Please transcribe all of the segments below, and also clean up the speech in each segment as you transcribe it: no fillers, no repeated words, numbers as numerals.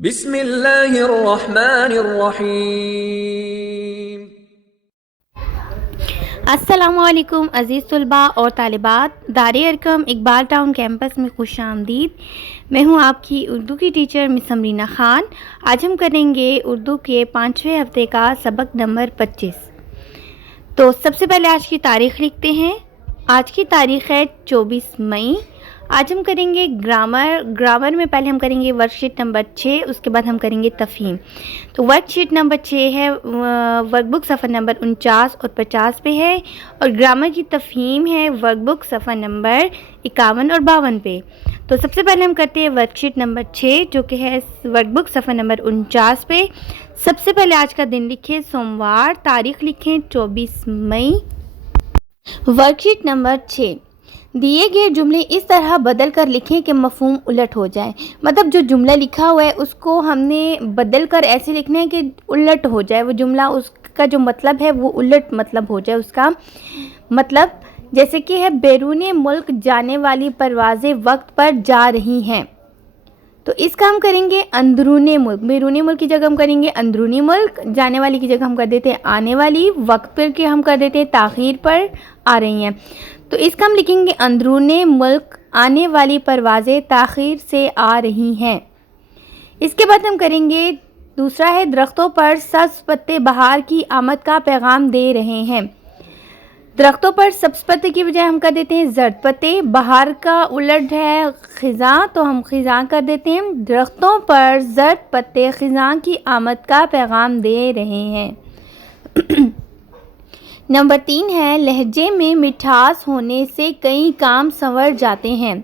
بسم اللہ الرحمن الرحیم۔ السلام علیکم عزیز طلباء اور طالبات، دار ارقم اقبال ٹاؤن کیمپس میں خوش آمدید۔ میں ہوں آپ کی اردو کی ٹیچر مس امرینہ خان۔ آج ہم کریں گے اردو کے 5ویں ہفتے کا سبق نمبر 25۔ تو سب سے پہلے آج کی تاریخ لکھتے ہیں۔ آج کی تاریخ ہے 24 مئی۔ آج ہم کریں گے گرامر میں پہلے ہم کریں گے ورک شیٹ نمبر 6، اس کے بعد ہم کریں گے تفہیم۔ تو ورک شیٹ نمبر 6 ہے، ورک بک صفحہ نمبر 49 اور 50 پہ ہے، اور گرامر کی تفہیم ہے ورک بک صفحہ نمبر 51 اور 52 پہ۔ تو سب سے پہلے ہم کرتے ہیں ورک شیٹ نمبر 6 جو کہ ہے ورک بک صفحہ نمبر 49 پہ۔ سب سے پہلے آج کا دن لکھیں سوموار، تاریخ لکھیں 24 مئی۔ ورک شیٹ نمبر 6، دیے گئے جملے اس طرح بدل کر لکھیں کہ مفہوم الٹ ہو جائے۔ مطلب جو جملہ لکھا ہوا ہے اس کو ہم نے بدل کر ایسے لکھنا ہے کہ الٹ ہو جائے وہ جملہ، اس کا جو مطلب ہے وہ الٹ مطلب ہو جائے اس کا مطلب۔ جیسے کہ ہے بیرون ملک جانے والی پروازیں وقت پر جا رہی ہیں، تو اس کا ہم کریں گے اندرون ملک۔ بیرون ملک کی جگہ ہم کریں گے اندرونی ملک، جانے والی کی جگہ ہم کر دیتے ہیں آنے والی، وقت پر کے ہم کر دیتے ہیں تاخیر پر آ رہی ہیں۔ تو اس کا ہم لکھیں گے اندرون ملک آنے والی پروازیں تاخیر سے آ رہی ہیں۔ اس کے بعد ہم کریں گے دوسرا ہے درختوں پر سبز پتے بہار کی آمد کا پیغام دے رہے ہیں۔ درختوں پر سبز پتے کی بجائے ہم کر دیتے ہیں زرد پتے، بہار کا الٹ ہے خزاں تو ہم خزاں کر دیتے ہیں۔ درختوں پر زرد پتے خزاں کی آمد کا پیغام دے رہے ہیں۔ نمبر 3 ہے لہجے میں مٹھاس ہونے سے کئی کام سنور جاتے ہیں۔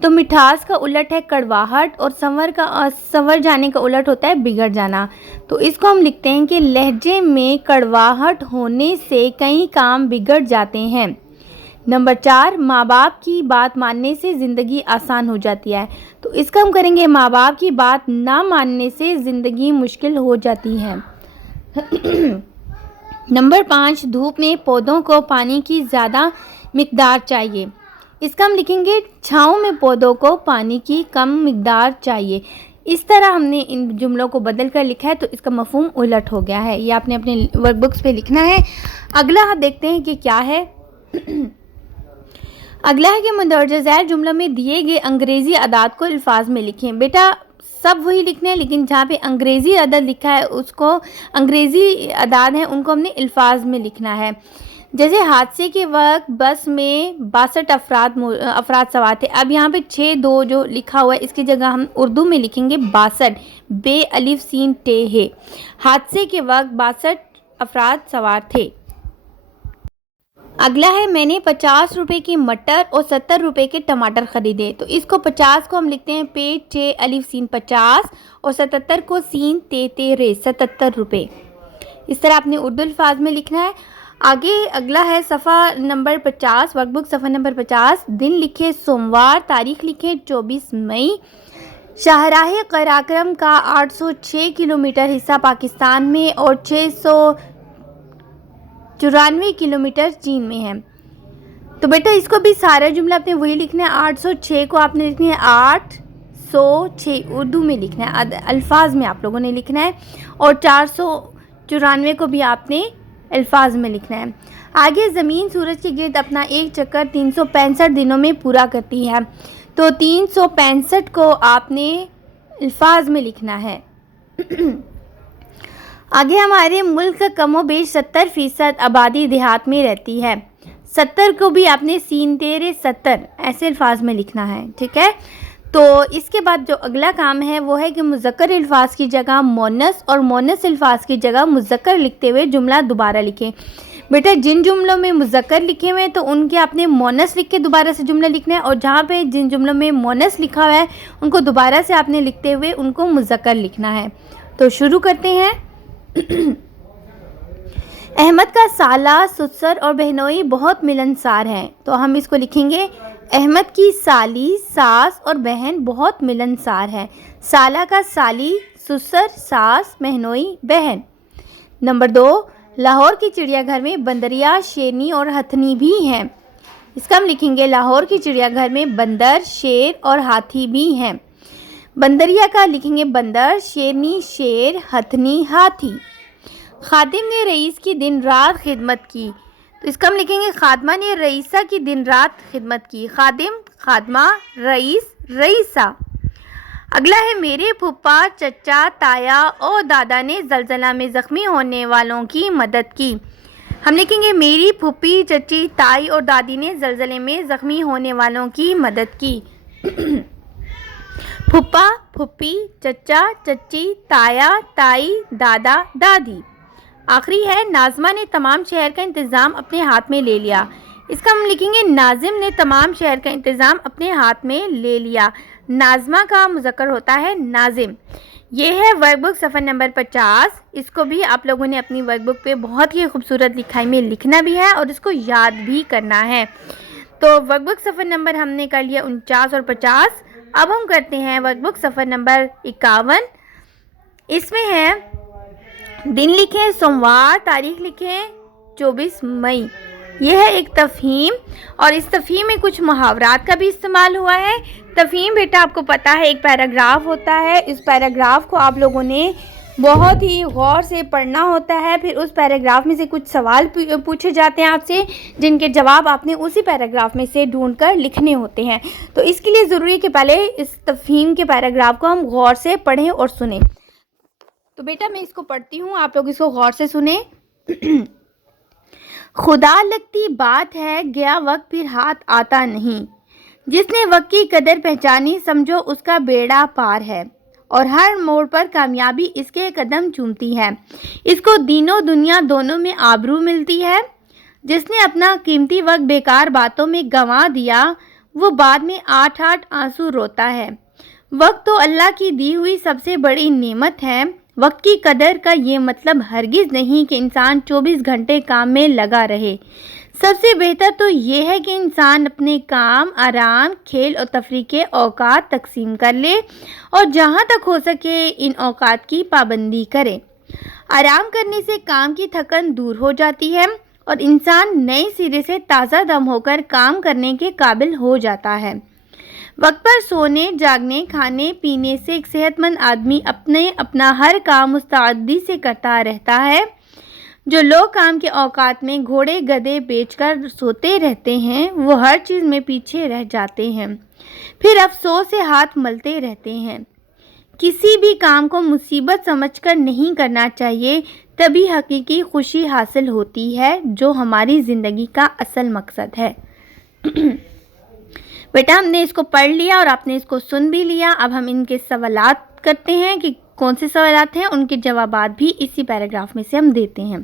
تو مٹھاس کا الٹ ہے کڑواہٹ، اور سنور جانے کا الٹ ہوتا ہے بگڑ جانا۔ تو اس کو ہم لکھتے ہیں کہ لہجے میں کڑواہٹ ہونے سے کئی کام بگڑ جاتے ہیں۔ نمبر 4، ماں باپ کی بات ماننے سے زندگی آسان ہو جاتی ہے۔ تو اس کا ہم کریں گے ماں باپ کی بات نہ ماننے سے زندگی مشکل ہو جاتی ہے۔ نمبر 5، دھوپ میں پودوں کو پانی کی زیادہ مقدار چاہیے۔ اس کا ہم لکھیں گے چھاؤں میں پودوں کو پانی کی کم مقدار چاہیے۔ اس طرح ہم نے ان جملوں کو بدل کر لکھا ہے تو اس کا مفہوم الٹ ہو گیا ہے۔ یہ آپ نے اپنے ورک بکس پہ لکھنا ہے۔ اگلا ہم دیکھتے ہیں کہ کیا ہے۔ اگلا ہے کہ مندرجہ ذیل جملوں میں دیے گئے انگریزی اعداد کو الفاظ میں لکھیں۔ بیٹا سب وہی لکھنے ہیں لیکن جہاں پہ انگریزی عدد لکھا ہے اس کو، انگریزی اعداد ہیں ان کو ہم نے الفاظ میں لکھنا ہے۔ جیسے حادثے کے وقت بس میں 62 افراد سوار تھے۔ اب یہاں پہ 62 جو لکھا ہوا ہے اس کی جگہ ہم اردو میں لکھیں گے 62، بے الف سین ٹے ہے۔ حادثے کے وقت 62 افراد سوار تھے۔ اگلا ہے میں نے 50 روپے کی مٹر اور 70 روپے کے ٹماٹر خریدے۔ تو اس کو 50 کو ہم لکھتے ہیں پے چے الف سین 50، اور 77 کو سین تے تے رے 77 روپے۔ اس طرح آپ نے اردو الفاظ میں لکھنا ہے۔ آگے اگلا ہے صفحہ نمبر 50، ورک بک صفحہ نمبر 50۔ دن لکھے سوموار، تاریخ لکھے 24 مئی۔ شاہراہ قراقرم کا 806 کلومیٹر حصہ پاکستان میں اور 694 کلومیٹر چین میں ہے۔ تو بیٹا اس کو بھی سارا جملہ آپ نے وہی لکھنا ہے۔ 806 کو آپ نے لکھنا ہے 806 اردو میں لکھنا ہے، الفاظ میں آپ لوگوں نے لکھنا ہے، اور 494 کو بھی آپ نے الفاظ میں لکھنا ہے۔ آگے زمین سورج کے گرد اپنا ایک چکر 365 دنوں میں پورا کرتی ہے۔ تو 365 کو آپ نے الفاظ میں لکھنا ہے۔ آگے ہمارے ملک کا کم و بیش 70% آبادی دیہات میں رہتی ہے۔ 70 کو بھی آپ نے سین تیرے 70 ایسے الفاظ میں لکھنا ہے، ٹھیک ہے۔ تو اس کے بعد جو اگلا کام ہے وہ ہے کہ مذکر الفاظ کی جگہ مونس اور مونس الفاظ کی جگہ مذکر لکھتے ہوئے جملہ دوبارہ لکھیں۔ بیٹا جن جملوں میں مذکر لکھے ہوئے ہیں تو ان کے آپ نے مونس لکھ کے دوبارہ سے جملہ لکھنا ہے، اور جہاں پہ جن جملوں میں مونس لکھا ہوا ہے ان کو دوبارہ سے آپ نے لکھتے ہوئے ان کو مذکر لکھنا ہے۔ تو شروع کرتے ہیں۔ احمد کا سالہ سسر اور بہنوئی بہت ملنسار ہیں۔ تو ہم اس کو لکھیں گے احمد کی سالی ساس اور بہن بہت ملنسار ہے۔ سالہ کا سالی، سسر ساس، بہنوئی بہن۔ نمبر 2، لاہور کے چڑیا گھر میں بندریا، شیرنی اور ہتھنی بھی ہیں۔ اس کا ہم لکھیں گے لاہور کے چڑیا گھر میں بندر، شیر اور ہاتھی بھی ہیں۔ بندریا کا لکھیں گے بندر، شیرنی شیر، ہتھنی ہاتھی۔ خادم نے رئیس کی دن رات خدمت کی، تو اس کا ہم لکھیں گے خادمہ نے رئیسہ کی دن رات خدمت کی۔ خادم، خادمہ، رئیس، رئیسہ۔ اگلا ہے میرے پھپھا، چچا، تایا اور دادا نے زلزلہ میں زخمی ہونے والوں کی مدد کی۔ ہم لکھیں گے میری پھوپھی، چچی، تائی اور دادی نے زلزلے میں زخمی ہونے والوں کی مدد کی۔ پھپھا، پھوپھی، چچا، چچی، تایا، تائی، دادا، دادی۔ آخری ہے ناظمہ نے تمام شہر کا انتظام اپنے ہاتھ میں لے لیا۔ اس کا ہم لکھیں گے ناظم نے تمام شہر کا انتظام اپنے ہاتھ میں لے لیا۔ ناظمہ کا مذکر ہوتا ہے ناظم۔ یہ ہے ورک بک صفحہ نمبر 50۔ اس کو بھی آپ لوگوں نے اپنی ورک بک پہ بہت ہی خوبصورت لکھائی میں لکھنا بھی ہے اور اس کو یاد بھی کرنا ہے۔ تو ورک بک صفحہ نمبر ہم نے کر لیا 49 اور 50۔ اب ہم کرتے ہیں ورک بک صفحہ نمبر 51۔ اس میں ہے دن لکھیں سوموار، تاریخ لکھیں 24 مئی۔ یہ ہے ایک تفہیم، اور اس تفہیم میں کچھ محاورات کا بھی استعمال ہوا ہے۔ تفہیم بیٹا آپ کو پتہ ہے ایک پیراگراف ہوتا ہے، اس پیراگراف کو آپ لوگوں نے بہت ہی غور سے پڑھنا ہوتا ہے، پھر اس پیراگراف میں سے کچھ سوال پوچھے جاتے ہیں آپ سے، جن کے جواب آپ نے اسی پیراگراف میں سے ڈھونڈ کر لکھنے ہوتے ہیں۔ تو اس کے لیے ضروری ہے کہ پہلے اس تفہیم کے پیراگراف کو ہم غور سے پڑھیں اور سنیں۔ تو بیٹا میں اس کو پڑھتی ہوں، آپ لوگ اس کو غور سے سنیں۔ خدا لگتی بات ہے گیا وقت پھر ہاتھ آتا نہیں، جس نے وقت کی قدر پہچانی سمجھو اس کا بیڑا پار ہے، اور ہر موڑ پر کامیابی اس کے قدم چومتی ہے، اس کو دین و دنیا دونوں میں آبرو ملتی ہے۔ جس نے اپنا قیمتی وقت بیکار باتوں میں گنوا دیا وہ بعد میں آٹھ آٹھ آنسو روتا ہے۔ وقت تو اللہ کی دی ہوئی سب سے بڑی نعمت ہے۔ وقت کی قدر کا یہ مطلب ہرگز نہیں کہ انسان 24 گھنٹے کام میں لگا رہے۔ سب سے بہتر تو یہ ہے کہ انسان اپنے کام، آرام، کھیل اور تفریح کے اوقات تقسیم کر لے اور جہاں تک ہو سکے ان اوقات کی پابندی کرے۔ آرام کرنے سے کام کی تھکن دور ہو جاتی ہے اور انسان نئے سرے سے تازہ دم ہو کر کام کرنے کے قابل ہو جاتا ہے۔ وقت پر سونے، جاگنے، کھانے پینے سے ایک صحت مند آدمی اپنا ہر کام مستعدی سے کرتا رہتا ہے۔ جو لوگ کام کے اوقات میں گھوڑے گدھے بیچ کر سوتے رہتے ہیں وہ ہر چیز میں پیچھے رہ جاتے ہیں، پھر افسوس سے ہاتھ ملتے رہتے ہیں۔ کسی بھی کام کو مصیبت سمجھ کر نہیں کرنا چاہیے، تبھی حقیقی خوشی حاصل ہوتی ہے جو ہماری زندگی کا اصل مقصد ہے۔ بیٹا ہم نے اس کو پڑھ لیا اور آپ نے اس کو سن بھی لیا۔ اب ہم ان کے سوالات کرتے ہیں کہ کون سے سوالات ہیں، ان کے جوابات بھی اسی پیراگراف میں سے ہم دیتے ہیں۔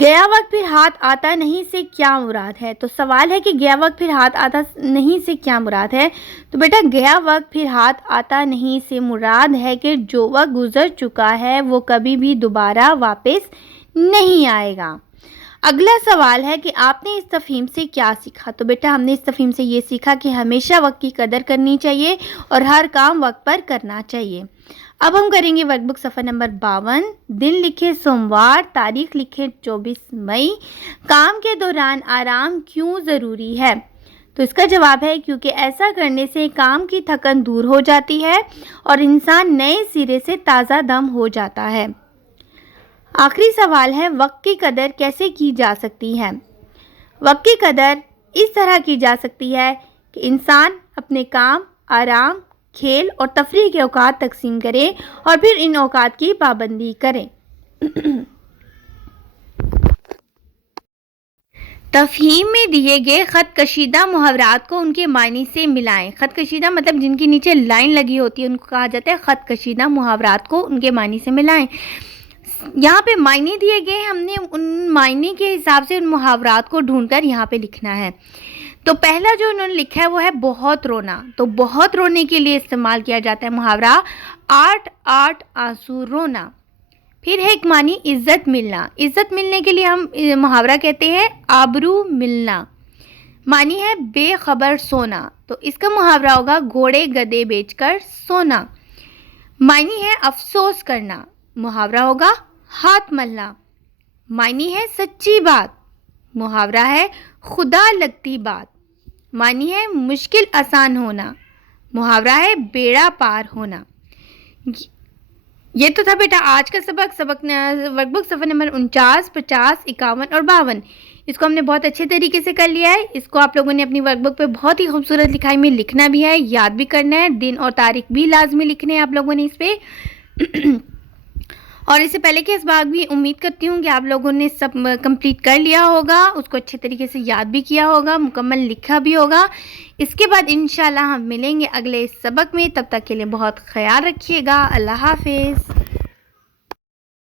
گیا وقت پھر ہاتھ آتا نہیں سے کیا مراد ہے؟ تو سوال ہے کہ گیا وقت پھر ہاتھ آتا نہیں سے کیا مراد ہے؟ تو بیٹا گیا وقت پھر ہاتھ آتا نہیں سے مراد ہے کہ جو وقت گزر چکا ہے وہ کبھی بھی دوبارہ واپس نہیں آئے گا۔ اگلا سوال ہے کہ آپ نے اس تفہیم سے کیا سیکھا؟ تو بیٹا ہم نے اس تفہیم سے یہ سیکھا کہ ہمیشہ وقت کی قدر کرنی چاہیے اور ہر کام وقت پر کرنا چاہیے۔ اب ہم کریں گے ورک بک صفحہ نمبر 52۔ دن لکھے سوموار، تاریخ لکھے 24 مئی۔ کام کے دوران آرام کیوں ضروری ہے؟ تو اس کا جواب ہے کیونکہ ایسا کرنے سے کام کی تھکن دور ہو جاتی ہے اور انسان نئے سرے سے تازہ دم ہو جاتا ہے۔ آخری سوال ہے وقت کی قدر کیسے کی جا سکتی ہے؟ وقت کی قدر اس طرح کی جا سکتی ہے کہ انسان اپنے کام، آرام، کھیل اور تفریح کے اوقات تقسیم کرے اور پھر ان اوقات کی پابندی کرے۔ تفہیم میں دیے گئے خط کشیدہ محاورات کو ان کے معنی سے ملائیں۔ خط کشیدہ مطلب جن کے نیچے لائن لگی ہوتی ہے ان کو کہا جاتا ہے خط کشیدہ محاورات کو ان کے معنی سے ملائیں۔ یہاں پہ معنی دیے گئے، ہم نے ان معنی کے حساب سے ان محاورات کو ڈھونڈ کر یہاں پہ لکھنا ہے۔ تو پہلا جو انہوں نے لکھا ہے وہ ہے بہت رونا۔ تو بہت رونے کے لیے استعمال کیا جاتا ہے محاورہ آٹھ آٹھ آنسو رونا۔ پھر ہے ایک معنی عزت ملنا۔ عزت ملنے کے لیے ہم محاورہ کہتے ہیں آبرو ملنا۔ معنی ہے بے خبر سونا، تو اس کا محاورہ ہوگا گھوڑے گدھے بیچ کر سونا۔ معنی ہے افسوس کرنا، محاورہ ہوگا ہاتھ ملنا۔ معنی ہے سچی بات، محاورہ ہے خدا لگتی بات۔ معنی ہے مشکل آسان ہونا، محاورہ ہے بیڑا پار ہونا۔ یہ تو تھا بیٹا آج کا سبق ورک بک صفحہ نمبر 49، 50، 51 اور 52۔ اس کو ہم نے بہت اچھے طریقے سے کر لیا ہے۔ اس کو آپ لوگوں نے اپنی ورک بک پہ بہت ہی خوبصورت لکھائی میں لکھنا بھی ہے، یاد بھی کرنا ہے، دن اور تاریخ بھی لازمی لکھنے ہیں آپ لوگوں نے اس پہ۔ اور اس سے پہلے کہ اس بات بھی امید کرتی ہوں کہ آپ لوگوں نے سب کمپلیٹ کر لیا ہوگا، اس کو اچھے طریقے سے یاد بھی کیا ہوگا، مکمل لکھا بھی ہوگا۔ اس کے بعد انشاءاللہ ہم ملیں گے اگلے سبق میں، تب تک کے لیے بہت خیال رکھیے گا۔ اللہ حافظ۔